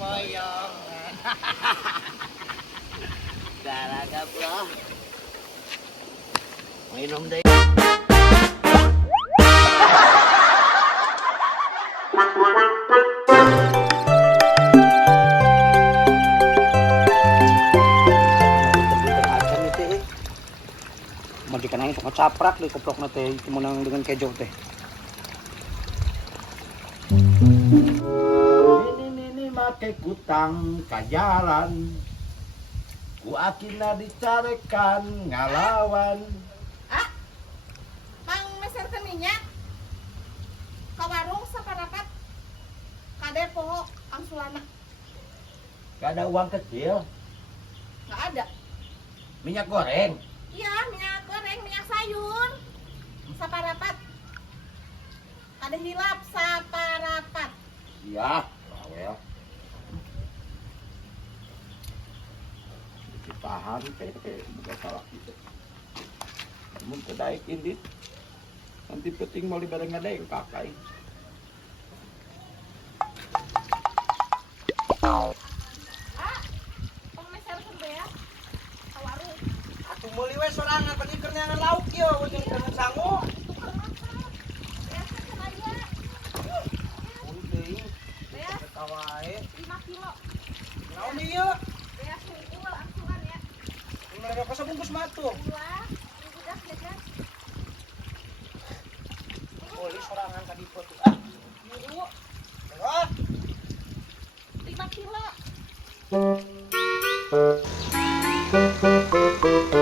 Boyongan. Talaga bro. Mainom deh. Majikan aing sok caprak di koprokna teh menang dengan kejo teh. Ini make kutang kajalan. Ku akina dicarekan ngalawan. Mang meser teh minyak ka warung saparapat kade poho angsulana Gak ada uang kecil. nggak ada. Minyak goreng. Iya, minyak goreng, minyak sayur saparapat kade hilap saparapat. Iya. Bawel. Ditahan teh bukan salah gitu. Mun kedaik indit. Nanti penting mau bareng ada yang kakai. Mang meser teh bea ka warung. Atuh meuli we sorangan padi keur nyangan lauk ieu jeung keur sangu. Bea teh sadaya Mun deui bea ka wae. 5 kilo. Naon ieu? Bea sungkul angsuran ya. Mereka kosa bungkus matuh. Ulah, budak jajan. Meuli sorangan ka dieu tuh. Buru Ah, 5 kilo.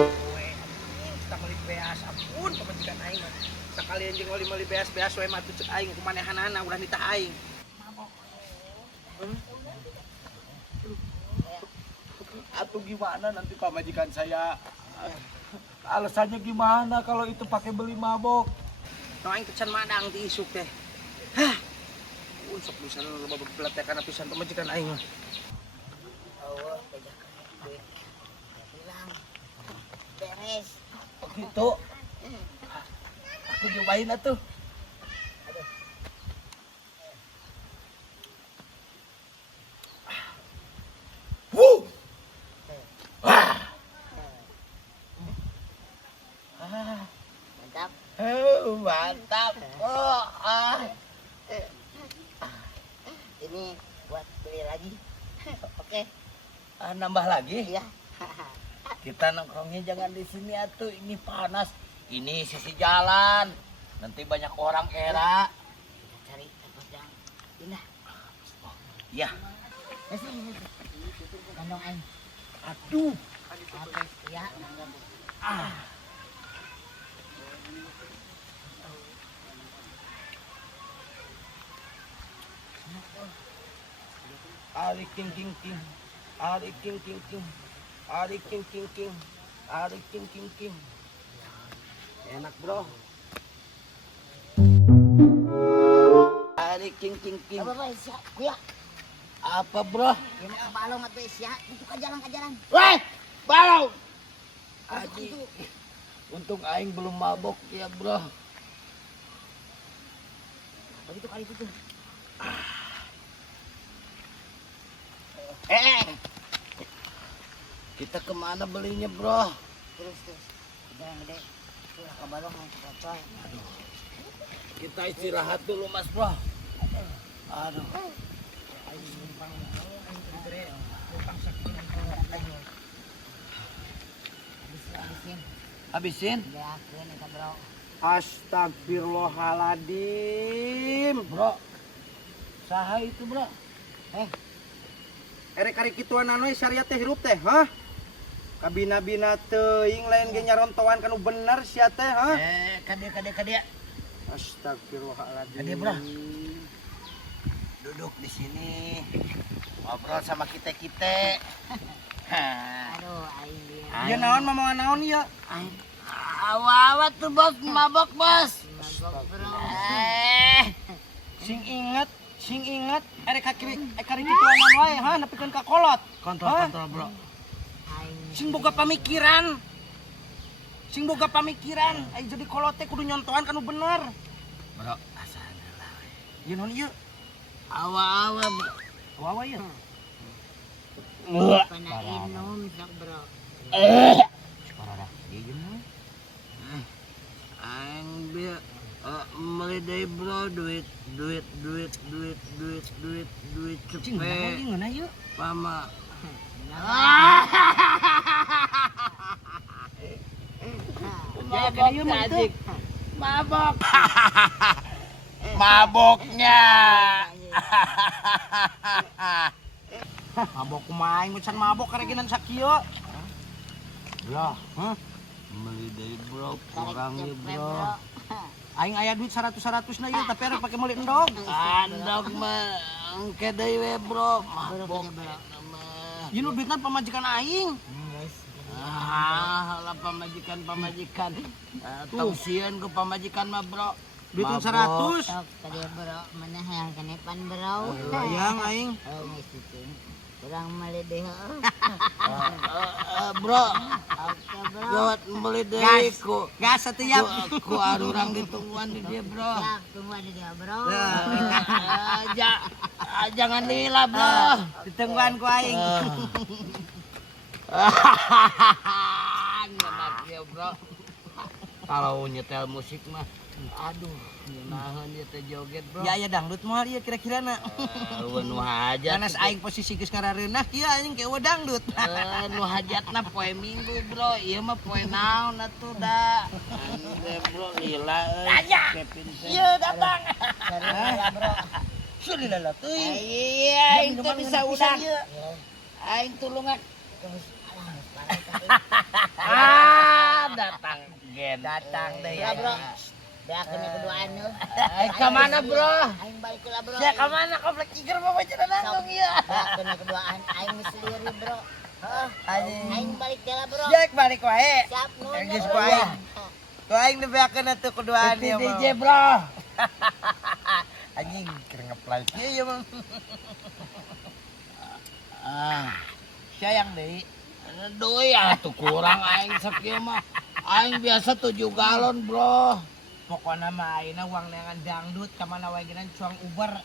kita meuli beas ampun pamajikan aing mah. Sakalian jeung meuli beas-beas we mah tuh aing kumanehanana ulah nitah aing. Atau gimana nanti pamajikan saya alasannya gimana kalau itu pakai beli mabok? No aing tecan madang ti isuk teh. Hah. Sok bisa loba belatekan pisan pamajikan aing mah. Allah, bejakan duit. Hilang. Beres. Oh gitu. Aku cobain atuh. Wuh. Mantap. Mantap. Oh, Ini buat beli lagi. Oke. nambah lagi. Iya. Kita nongkrongnya jangan di sini atuh, ini panas. Ini sisi jalan. Nanti banyak orang era. Cari tempat yang indah. Ya. Sini. Kandong aing. Aduh. Oke, ya. Ah. Ari king king king. Ari king king king. Ari king king king. Ari king king king. Enak, Bro. Ari king king king. Apa Isya? Kuya. Apa, Bro? Ini balong atau Isya? Itu ke jalan. Weh, balong. Aji. Aji. Untung aing belum mabok ya, Bro. Begitu kali itu tuh. Kita kemana belinya, Bro? Terus. Jangan gede. Tuh ke balong yang kotor. Kita istirahat dulu, Mas, Bro. Aduh. Habisin? Ya, keren itu bro. Astagfirullahaladzim. Bro. Saha itu, Bro? Erek ari kituan anu syariat teh hirup teh, hah? Kabina-bina teuing lain ge nyarontoan kanu bener sia teh, hah? Kadia. Astagfirullahaladzim. Kadia, Bro. Duduk di sini. Ngobrol sama kita-kita. Aduh, aing dia. Ieu naon momongan naon ieu? Aing Awa tuh, Bos, mabok, Bos. mabok bro. Sing inget erek kaki kituan anu wae, hah? Nepikeun ka kolot. Kontrol, Bro. Aing Sing boga pamikiran. Ai jadi kolot teh kudu nyontohan kanu bener. Bro, asana lah. Ieu naon ieu? Awa-awa, Bro. Wawa ieu. Panainom sak bro. Parara. Di mo. Aing bieu meliday bro duit Cing, lagi ngana yuk. pama Mabok adik. mabok maboknya mabok kumaha aing can mabok kareginan sakieu Bro, meliday bro, kurang ya bro. aing aya duit 100 na ieu tapi arek pake meuli endog Andok mah engke deui we bro, mabok. ieu nu duitna pamajikan aing Lah pamajikan. Tausian ku pamajikan mah bro. duitna Mabok. 100 Sok tadi bro, mana hayang kenepan bro. hayang aing Oh, geus itu. Kurang mali deh. Bro, Oke bro. gawat beli deui ku. gas atuh ya Ku arurang ditungguan di dia bro. Siap, tunggu ada dia bro. Jangan lila bro. ditungguan ku aing Ngenak dia bro. Kalau nyetel musik mah, aduh, nahan dia teh joget bro. ya aya dangdut moal ieu kira-kirana Nu hajat. Ganas aing posisi geus ngarareunah kieu anjing ke dangdut. Nu hajatna poe Minggu bro, ieu mah poe naon atuh da. Ande bro lila euy. Kevin teh. Ieu datang. Sarua bro. Sulila lah teuy. Iya, aing teh bisa udang. Aing tulungan. Datang gen. Datang deh Ya bro. Beakeun keduaan nu. Aing ka mana bro? Aing balik heula bro. Sia ka mana komplek Ciger bawa cenah nanggung ieu. Beakeun keduaan aing geus sendiri bro. Heeh. Aing balik heula bro. Siap balik wae. Siap nuhun. Geus bro. ku aing. Ku aing nebeakeun atuh kuduaan ieu mah. DJ bro. Anjing keur ngeplay kieu ieu mah. Sayang deui. Doi atuh kurang aing sakieu mah. Aing biasa 7 galon bro. Pokona mah ayeuna uang neangan dangdut ka mana wae genan cuang Uber.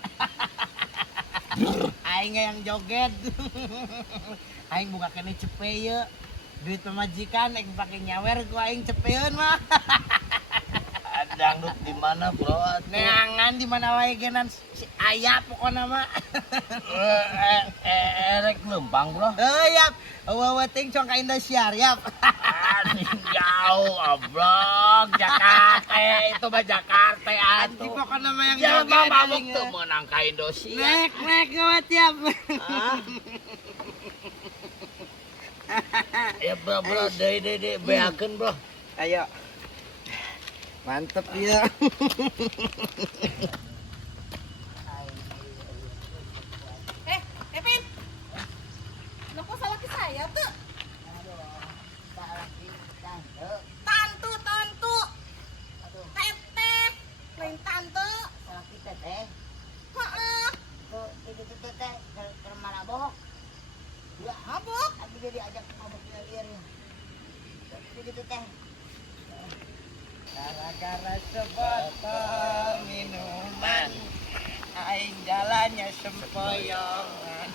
Aing yang joget. Aing buka kene cepe ye. Duit pemajikan aing pake nyawer ku aing cepeun mah. Dangdut di mana bro? Neangan di mana wae genan si aya pokona mah. Erek lempang bro. Yap. Awa ting cuang ka Indosiar yap. Anjing jauh ablok Jakarta itu mah Jakarta Anjing atuh. pokona mah yang Jelema joget. mabuk anjing. teu meunang ka Indosiar. Nek gawat yap. Ya bro deui beakeun bro. Ayo. Mantep ya. Kevin. Kenapa salah ke saya tuh? Tantu. Teteh. Lain tante. Salah kita teh. Heeh. Tuh, itu teh ke marabok. Ya, mabuk. Abi dia diajak mabok liar ya. Itu teh. Gara-gara sebotol minuman aing jalannya sempoyongan.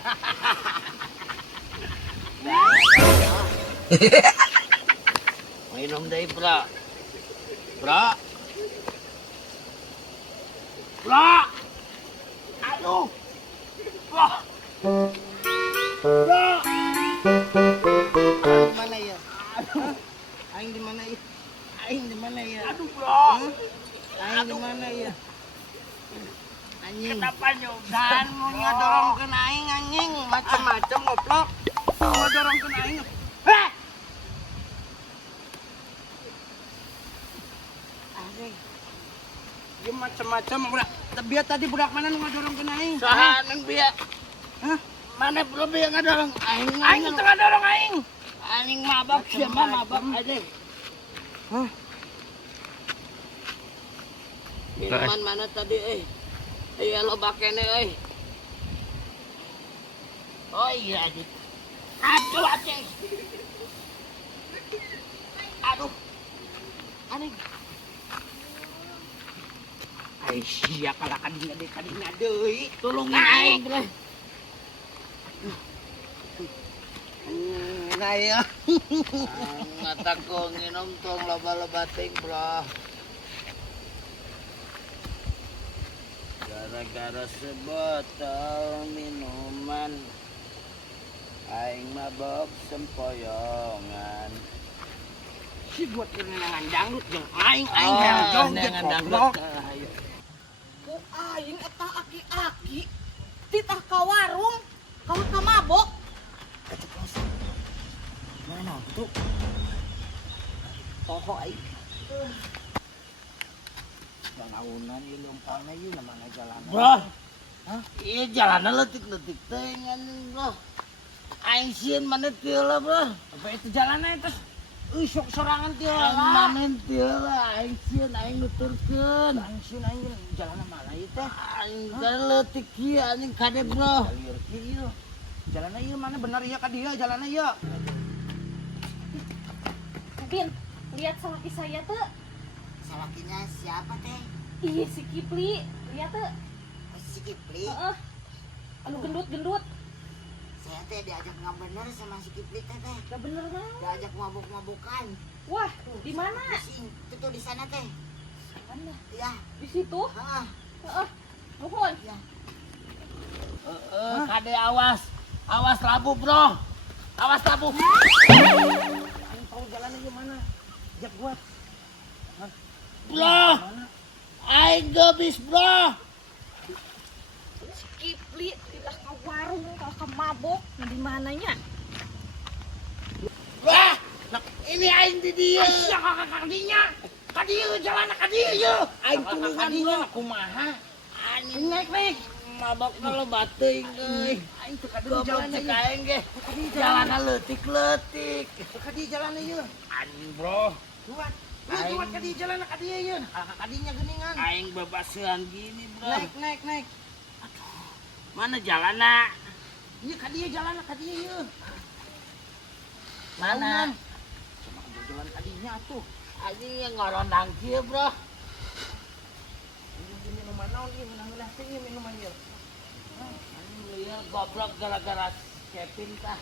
Minum deui bro. Bro. Aduh. Bro. Mana ya? Aing di mana ya? Aing di mana ya? Aduh bro. Aing di mana ya? Anjing. Kenapa nyoba? Dan mau ngadorongkeun aing anjing macam-macam goblok. Mau ngadorongkeun aing. Anjing. Ieu macam-macam budak. Biar tadi budak mana nu ngadorongkeun aing? Saha nang bieu? Hah? Mana bro bieu ngadorong? Aing itu ngadorong aing. Aing mabok siapa mabok aja. Hah? Minuman mana tadi iya lo bakene oh iya adik. Aduh acing. Aduh. Aneh. Ai sia kalakan dina deui. Tolongin aing bro. Nah ya. Ngata ko nginom tong loba-loba ting, bro. Gara-gara sebotol minuman aing mabok sempoyongan. Si buat kenangan dangdut jeung aing nengan dangdut. Ayo. Ku aing eta aki-aki titah ka warung kalau ka mabok. Mana tuh? Toho aing. Bangunan ieu leumpangna ieu namanya jalanan. Bro. Hah? Iya jalanan leutik-leutik teh ngan, bro. Aing sieun maneh teu lah, bro. Apa itu jalannya itu? Sok sorangan teh Aing lah. maneh teu lah, aing sieun aing nuturkeun. Aing sieun aing jalanna mana ieu teh? Aing teh leutik ieu anjing kade, bro. Lieur ieu. Jalanna ieu mana bener ieu ka dieu jalanna ieu. Bin, lihat salaki saya tuh. Salakinya siapa teh? Iya si Kipli, lihat tuh. Si Kipli. Anu gendut-gendut. Saya teh diajak nggak bener sama si Kipli teh. Gak bener banget. Diajak mabuk-mabukan. Wah, di mana? Itu tuh di sana teh. Mana? Ya. Di situ. Heeh. Nuhun. Kade awas. Awas labu, bro. Awas labu. Aing tahu jalannya ieu mana. Jak gua. Bro. Aing gebis, bro. Si Kipli tidak ke warung, kalau ke mabok, di mananya? Wah, ini aing di dia. Sia ka dinya. Ka dieu jalanna ka dieu. Aing kuningan, bro. Kumaha? Anjing Naik. mabok kalau bateuing euy. Aing teu ka dieu Goblok jalanna cek ieu. aing ge. Jalanna leutik-leutik. Ka dieu jalanna ieu. Anjing, bro. Kuat. Aing. Kuat ka dieu jalanna ka dieu ieu. Ka dinya geuningan. Aing babaseuhan gini, bro. Naik. Mana jalanna? Ieu ka dieu jalanna ka dieu ieu. Mana? Cuma jalan ka dinya atuh. Anjing yang ngorondang kieu, bro. Ini minuman naon ieu? Minang teh ieu minuman ieu. Anjing lieur goblok gara-gara Kevin tah.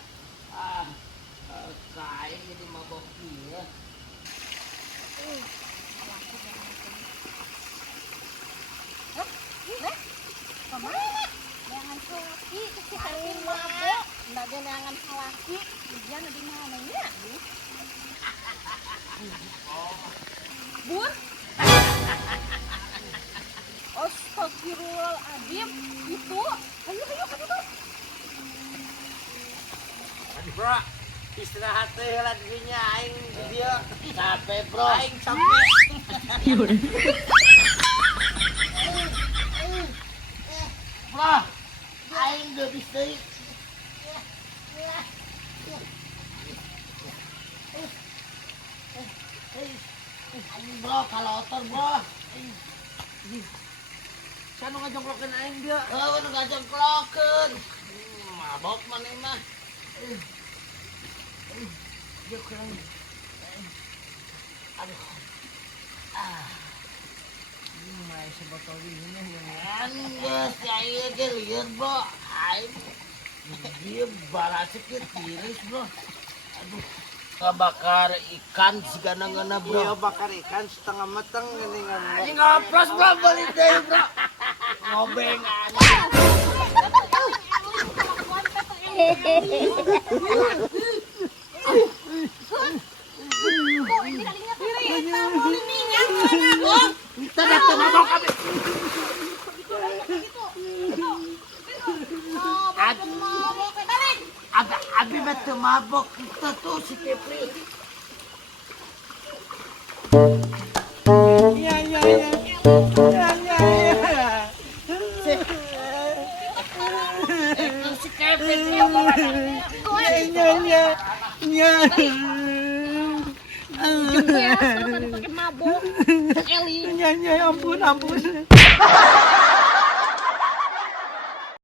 Kain jadi mabok kieu. Kemana? Neangan salaki, si Kevin mabok. Nggak neangan salaki, dia di mananya? Bun? Astagfirullahaladzim, itu? Ayo, aduh. Bro, istirahat teh lah dirinya aing di dieu. Capek, bro. Aing capek. Bro, aing geus bisa. Aing bro, kalau otor bro. Sanu ngajongklokeun aing dia. Udah ngajongklokeun. Mabok maneh mah. Dia kurang. Aduh. Ini mah sebotol ini Geus aya ge lieur bro. Aing dia barasik ge tiris bro. Aduh. Kabakar ikan sigana-gana bro. Iya bakar ikan setengah mateng ini kan. Ini ngoplos bro, beli deh bro. Ngobeng anjing. Tidak mabok kami. Abi betul mabok kita tuh si Kepri. Iya. Itu si Kevin yang Iya. Pakai mabok, Eli. Iya, ampun.